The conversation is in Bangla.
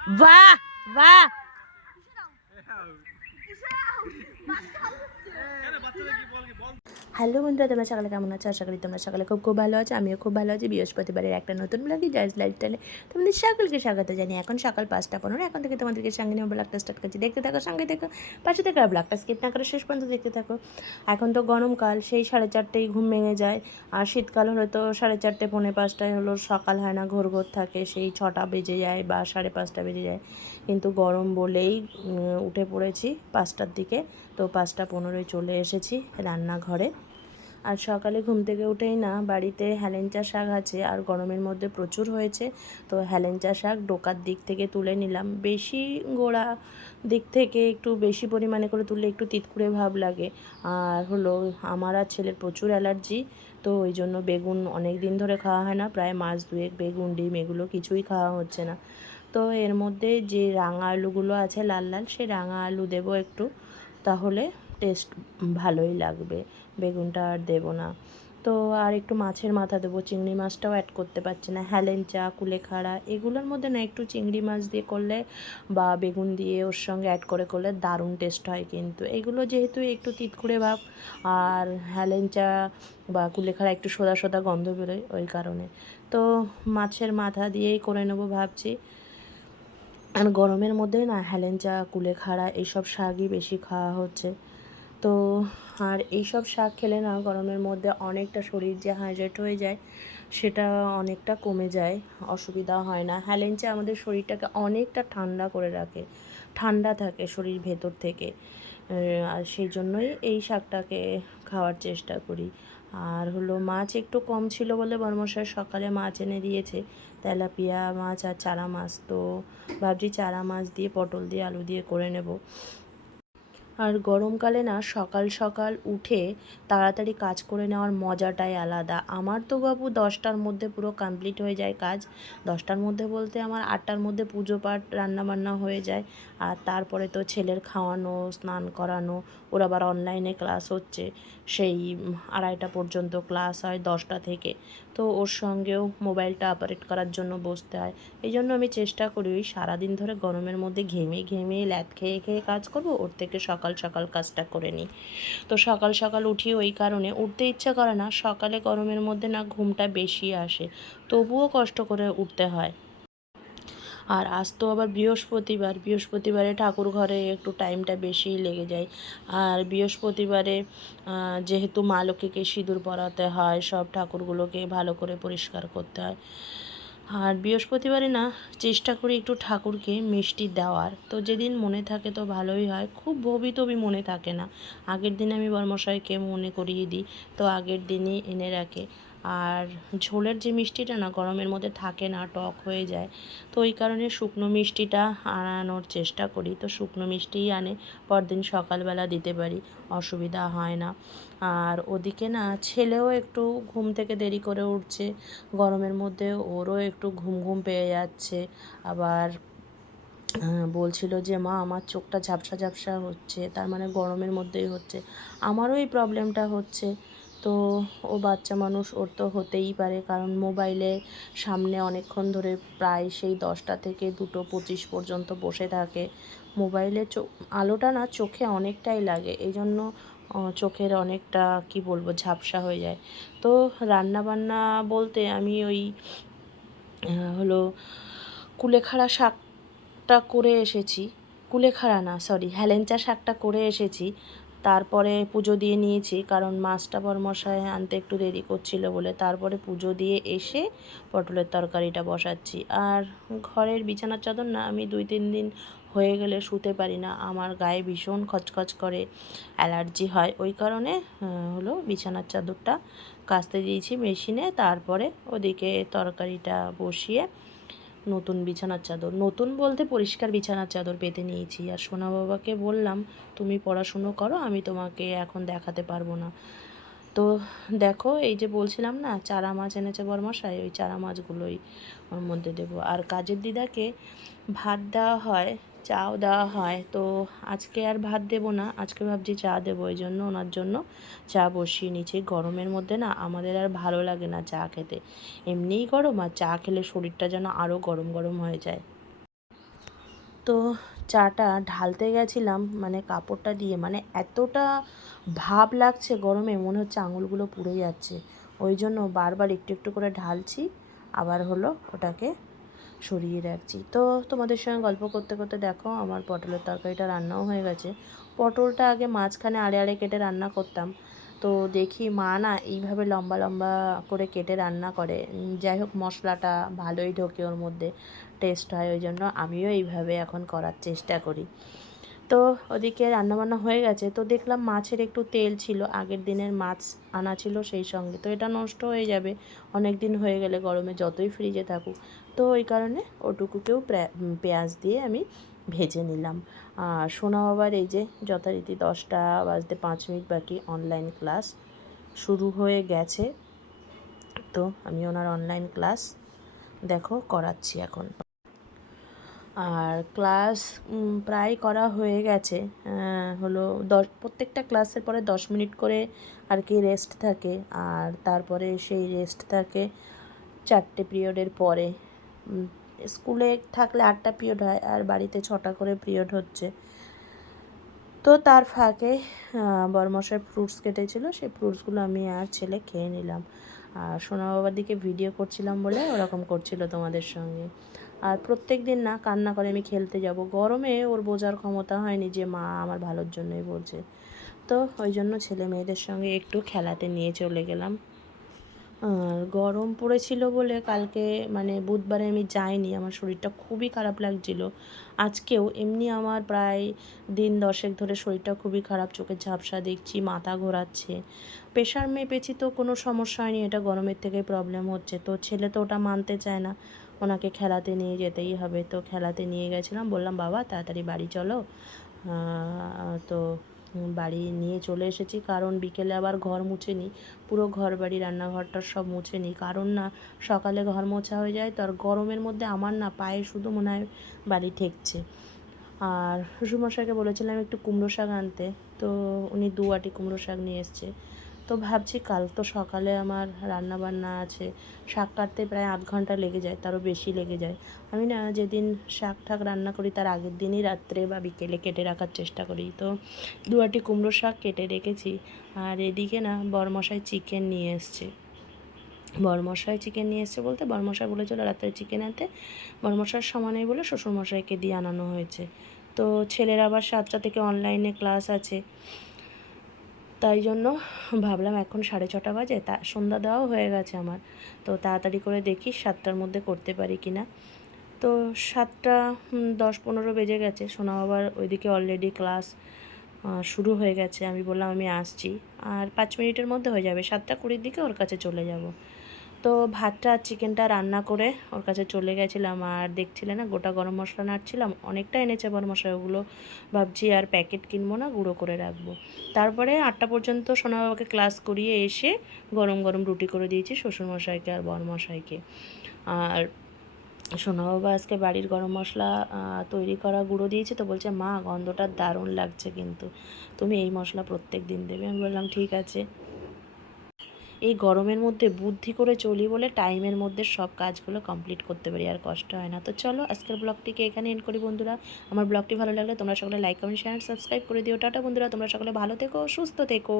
বাহ বাহ। হ্যালো বন্ধুরা, তোমরা সকালে কেমন আছো? আশা করি তোমরা সকালে খুব খুব ভালো আছো। আমিও খুব ভালো আছি। বৃহস্পতিবারের একটা নতুন ব্লগে জাস্ট লাইফস্টাইলে তোমাদের সকলকে স্বাগত জানি। এখন সকাল 5:15। এখন থেকে তোমাদেরকে সঙ্গে নিয়ে ব্লগটা স্টার্ট করছি। দেখতে থাকো, সঙ্গে দেখো, পাশে থেকে ব্লগটা স্কিপ না করে শেষ পর্যন্ত দেখতে থাকো। এখন তো গরমকাল, সেই 4:30 ঘুম ভেঙে যায়। আর শীতকাল হলে তো 4:30 4:45 হলো সকাল হয় না, ঘোর ঘোর থাকে, সেই 6টা বেজে যায় বা 5:30 বেজে যায়। কিন্তু গরম বলেই উঠে পড়েছি 5টার দিকে। তো 5:15 চলে এসেছি রান্নাঘরে। আর সকালে ঘুম থেকে উঠেই না বাড়িতে হেলেঞ্চা শাক আছে, আর গরমের মধ্যে প্রচুর হয়েছে। তো হেলেঞ্চা শাক ডোকার দিক থেকে তুলে নিলাম। বেশি গোড়া দিক থেকে একটু বেশি পরিমাণে করে তুললে একটু তিতকুড়ে ভাব লাগে। আর হলো আমার আর ছেলের প্রচুর অ্যালার্জি। তো ওই জন্য বেগুন অনেক দিন ধরে খাওয়া হয় না, প্রায় মাস দুয়েক বেগুন ডিম এগুলো কিছুই খাওয়া হচ্ছে না। তো এর মধ্যে যে রাঙা আলুগুলো আছে লাল লাল, সেই রাঙা আলু দেবো একটু, তাহলে টেস্ট ভালোই লাগবে। বেগুনটা আর দেবো না। তো আর একটু মাছের মাথা দেবো, চিংড়ি মাছটাও অ্যাড করতে পারছি না। হেলেঞ্চা, কুলেখাড়া এগুলোর মধ্যে না একটু চিংড়ি মাছ দিয়ে করলে বা বেগুন দিয়ে ওর সঙ্গে অ্যাড করে করলে দারুণ টেস্ট হয়। কিন্তু এগুলো যেহেতু একটু তিতকুড়ে ভাব, আর হেলেঞ্চা বা কুলেখাড়া একটু সোদা সোদা গন্ধ বেরোয়, ওই কারণে তো মাছের মাথা দিয়েই করে নেবো ভাবছি। আর গরমের মধ্যে না হেলেঞ্চা, কুলেখাড়া এইসব শাকই বেশি খাওয়া হচ্ছে। তো আর এইসব শাক খেলে না গরমের মধ্যে অনেকটা শরীর যে হাইড্রেট হয়ে যায় সেটা অনেকটা কমে যায়, অসুবিধা হয় না। হেলেঞ্চা আমাদের শরীরটাকে অনেকটা ঠান্ডা করে রাখে, ঠান্ডা থাকে শরীর ভেতর থেকে। আর সেই জন্যই এই শাকটাকে খাওয়ার চেষ্টা করি। আর হলো মাছ একটু কম ছিল বলে বর্মশাই সকালে মাছ এনে দিয়েছে, তেলাপিয়া মাছ আর চারা মাছ। তো ভাবছি চারা মাছ দিয়ে পটল দিয়ে আলু দিয়ে করে নেব। আর গরমকালে না সকাল সকাল উঠে তাড়াতাড়ি কাজ করে নেওয়ার মজাটাই আলাদা। আমার তো বাবু 10টার মধ্যে পুরো কমপ্লিট হয়ে যায় কাজ। 10টার মধ্যে বলতে আমার 8টার মধ্যে পুজো পাঠ রান্নাবান্না হয়ে যায়। আর তারপরে তো ছেলের খাওয়ানো, স্নান করানো, ওর আবার অনলাইনে ক্লাস হচ্ছে, সেই 2:30 পর্যন্ত ক্লাস হয় 10টা থেকে। তো ওর সঙ্গেও মোবাইলটা অপারেট করার জন্য বসতে হয়। এই জন্য আমি চেষ্টা করি ওই সারাদিন ধরে গরমের মধ্যে ঘেমে ঘেমে ল্যাদ খেয়ে খেয়ে কাজ করব, ওর থেকে সকাল সকাল কাজটা করে নিই। তো সকাল সকাল উঠি, ওই কারণে উঠতে ইচ্ছা করে না। সকালে গরমের মধ্যে না ঘুমটা বেশি আসে, তবুও কষ্ট করে উঠতে হয়। আর আজ তো আবার বৃহস্পতিবার, বৃহস্পতিবারে ঠাকুর ঘরে একটু টাইমটা বেশিই লেগে যায়। আর বৃহস্পতিবারে যেহেতু মা লক্ষ্মীকে সিঁদুর পরাতে হয়, সব ঠাকুরগুলোকে ভালো করে পরিষ্কার করতে হয়। আর বৃহস্পতিবারে না চেষ্টা করি একটু ঠাকুরকে মিষ্টি দেওয়ার। তো যেদিন মনে থাকে তো ভালোই হয়, খুব ভবিতবি মনে থাকে না। আগের দিন আমি বর্মশাইকে মনে করিয়ে দিই, তো আগের দিনই এনে রাখে। আর ঝোলের যে মিষ্টিটা না গরমের মধ্যে থাকে না, টক হয়ে যায়। তো ওই কারণে শুকনো মিষ্টিটা আনানোর চেষ্টা করি। তো শুকনো মিষ্টিই আনে, পরদিন সকালবেলা দিতে পারি, অসুবিধা হয় না। আর ওদিকে না ছেলেও একটু ঘুম থেকে দেরি করে উঠছে গরমের মধ্যে, ওরও একটু ঘুম ঘুম পেয়ে যাচ্ছে। আবার বলছিল যে মা আমার চোখটা ঝাপসা ঝাপসা হচ্ছে, তার মানে গরমের মধ্যেই হচ্ছে। আমারও এই প্রবলেমটা হচ্ছে। তো ও বাচ্চা মানুষ, ওর তো হতেই পারে, কারণ মোবাইলে সামনে অনেকক্ষণ ধরে প্রায় সেই 10টা থেকে 2:25 পর্যন্ত বসে থাকে। মোবাইলে আলোটা না চোখে অনেকটাই লাগে, এই জন্য চোখের অনেকটা কি বলবো ঝাপসা হয়ে যায়। তো রান্না বান্না বলতে আমি ওই হলো কুলেখাড়া শাকটা করে এসেছি। কুলেখাড়া না, সরি, হেলেঞ্চা শাকটা করে এসেছি। তারপরে পুজো দিয়ে নিয়েছি, কারণ মাছটা বরমশাই আনতে একটু দেরি করছিল বলে। তারপরে পুজো দিয়ে এসে পটলের তরকারিটা বসাচ্ছি। আর ঘরের বিছানার চাদর না আমি 2-3 দিন হয়ে গেলে শুতে পারি না, আমার গায়ে ভীষণ খচখচ করে, অ্যালার্জি হয়। ওই কারণে হলো বিছানার চাদরটা কাচতে দিয়েছি মেশিনে। তারপরে ওদিকে তরকারিটা বসিয়ে নতুন বিছানার চাদর, নতুন বলতে পরিষ্কার বিছানার চাদর পেতে নিয়েছি। আর সোনা বাবাকে বললাম তুমি পড়াশুনো করো, আমি তোমাকে এখন দেখাতে পারবো না। তো দেখো, এই যে বলছিলাম না চারা মাছ এনেছে বরমশাই, ওই চারা মাছগুলোই ওর মধ্যে দেবো। আর কাজের দিদাকে ভাত দেওয়া হয়, চাও দেওয়া হয়। তো আজকে আর ভাত দেবো না, আজকে ভাবছি চা দেবো, এই জন্য ওনার জন্য চা বসিয়ে নিচ্ছি। গরমের মধ্যে না আমাদের আর ভালো লাগে না চা খেতে, এমনিই গরম, আর চা খেলে শরীরটা যেন আরও গরম গরম হয়ে যায়। তো চাটা ঢালতে গেছিলাম মানে কাপড়টা দিয়ে, মানে এতটা ভাব লাগছে গরমে, মনে হচ্ছে আঙুলগুলো পুড়ে যাচ্ছে। ওই জন্য বারবার একটু একটু করে ঢালছি, আবার হলো ওটাকে সরিয়ে রাখছি। তো তোমাদের সঙ্গে গল্প করতে করতে দেখো আমার পটলের তরকারিটা রান্নাও হয়ে গেছে। পটলটা আগে মাঝখানে আড়ে আড়ে কেটে রান্না করতাম, তো দেখি মা না এইভাবে লম্বা লম্বা করে কেটে রান্না করে। যাই হোক, মশলাটা ভালোই ঢোকে ওর মধ্যে, টেস্ট হয়, ওই জন্য আমিও এইভাবে এখন করার চেষ্টা করি। তো ওদিকে রান্নাবান্না হয়ে গেছে, তো দেখলাম মাছের একটু তেল ছিল, আগের দিনের মাছ আনা ছিল সেই সঙ্গে, তো এটা নষ্ট হয়ে যাবে অনেক দিন হয়ে গেলে, গরমে যতই ফ্রিজে থাকুক। তো ওই কারণে ওটুকুকেও পেঁয়াজ দিয়ে আমি ভেজে নিলাম। আর সোনা বাবার এই যে যথারীতি 10টা বাজতে 5 মিনিট বাকি অনলাইন ক্লাস শুরু হয়ে গেছে, তো আমি ওনার অনলাইন ক্লাস দেখো করাচ্ছি এখন। আর ক্লাস প্রায় করা হয়ে গেছে। হলো প্রত্যেকটা ক্লাসের পরে 10 মিনিট করে আর কি রেস্ট থাকে, আর তারপরে সেই রেস্ট থাকে 4টে পিরিয়ডের পরে। স্কুলে থাকলে 8টা পিরিয়ড হয়, আর বাড়িতে 6টা করে পিরিয়ড হচ্ছে। তো তার ফাঁকে বড়মশাই ফ্রুটস কেটেছিল, সেই ফ্রুটসগুলো আমি আর ছেলে খেয়ে নিলাম। আর সোনা বাবার দিকে ভিডিও করছিলাম বলে ওরকম করছিল তোমাদের সঙ্গে। আর প্রত্যেক দিন না কান্না করে আমি খেলতে যাব, গরমে ওর বোঝার ক্ষমতা হয়নি যে মা আমার ভালোর জন্যই বলছে। তো ওই জন্য ছেলে মেয়েদের সঙ্গে একটু খেলাতে নিয়ে চলে গেলাম। আর গরম পড়েছিল বলে কালকে মানে বুধবারে আমি যাইনি, আমার শরীরটা খুবই খারাপ লাগছিল। আজকেও এমনি আমার প্রায় দিন 10 ধরে শরীরটা খুবই খারাপ, চোখে ঝাপসা দেখছি, মাথা ঘোরাচ্ছে। প্রেশার মেপেছি তো কোনো সমস্যা হয়নি, এটা গরমের থেকে প্রবলেম হচ্ছে। তো ছেলে তো ওটা মানতে চায় না, ওনাকে খেলাতে নিয়ে যেতেই হবে। তো খেলাতে নিয়ে গেছিলাম, বললাম বাবা তাড়াতাড়ি বাড়ি চলো। তো বাড়ি নিয়ে চলে এসেছি, কারণ বিকেলে আবার ঘর মুছে নিই, পুরো ঘর বাড়ি রান্নাঘরটা সব মুছে নিই, কারণ না সকালে ঘর মোছা হয়ে যায়, তো আর গরমের মধ্যে আমার না পায়ে শুধু মনে হয় বাড়ি ঠেকছে। আর শ্বশুরমশাইকে বলেছিলাম একটু কুমড়ো শাক আনতে, তো উনি 2 আটি কুমড়ো শাক নিয়ে এসছে। তো ভাবছি কাল তো সকালে আমার রান্না বান্না আছে, শাক কাটতে প্রায় আধ ঘন্টা লেগে যায়, তারও বেশি লেগে যায়। আমি না যেদিন শাক ঠাক রান্না করি তার আগের দিনই রাত্রে বা বিকেলে কেটে রাখার চেষ্টা করি। তো 2 আটি কুমড়ো শাক কেটে রেখেছি। আর এদিকে না বরমশাই চিকেন নিয়ে এসছে। বরমশাই চিকেন নিয়ে এসছে বলতে বরমশাই বলেছিল রাত্রে চিকেন আনতে, বরমশাইয়ের সময় নেই বলে শ্বশুরমশাইকে দিয়ে আনানো হয়েছে। তো ছেলের আবার 7টা থেকে অনলাইনে ক্লাস আছে, তাই জন্য ভাবলাম এখন 6:30 বাজে, তা সন্ধ্যা দেওয়াও হয়ে গেছে আমার, তো তাড়াতাড়ি করে দেখি 7টার মধ্যে করতে পারি কি না। তো 7টা 10-15 বেজে গেছে, সোনা বাবার ওইদিকে অলরেডি ক্লাস শুরু হয়ে গেছে। আমি বললাম আমি আসছি, আর 5 মিনিটের মধ্যে হয়ে যাবে, 7টা 20-র দিকে ওর কাছে চলে যাব। তো ভাতটা আর চিকেনটা রান্না করে ওর কাছে চলে গেছিলাম, আর দেখছিলে না গোটা গরম মশলা নাড়ছিলাম, অনেকটা এনেছে গরম মশলা, ওগুলো ভাবছি আর প্যাকেট কিনবো না, গুঁড়ো করে রাখবো। তারপরে 8টা পর্যন্ত সোনা বাবাকে ক্লাস করিয়ে এসে গরম গরম রুটি করে দিয়েছি শ্বশুরমশাইকে আর বরমশাইকে। আর সোনা বাবা আজকে বাড়ির গরম মশলা তৈরি করা গুঁড়ো দিয়েছে, তো বলছে মা গন্ধটা দারুণ লাগছে, কিন্তু তুমি এই মশলা প্রত্যেক দিন দেবে। আমি বললাম ঠিক আছে। এই গরমের মধ্যে বুদ্ধি করে চলি বলে টাইমের মধ্যে সব কাজগুলো কমপ্লিট করতে পারি, আর কষ্ট হয় না। তো চলো আজকের ব্লগটিকে এখানে এন্ড করি বন্ধুরা। আমার ব্লগটি ভালো লাগলে তোমরা সকলে লাইক কমেন্ট শেয়ার সাবস্ক্রাইব করে দিও। টাটা বন্ধুরা, তোমরা সকলে ভালো থেকো, সুস্থ থেকো।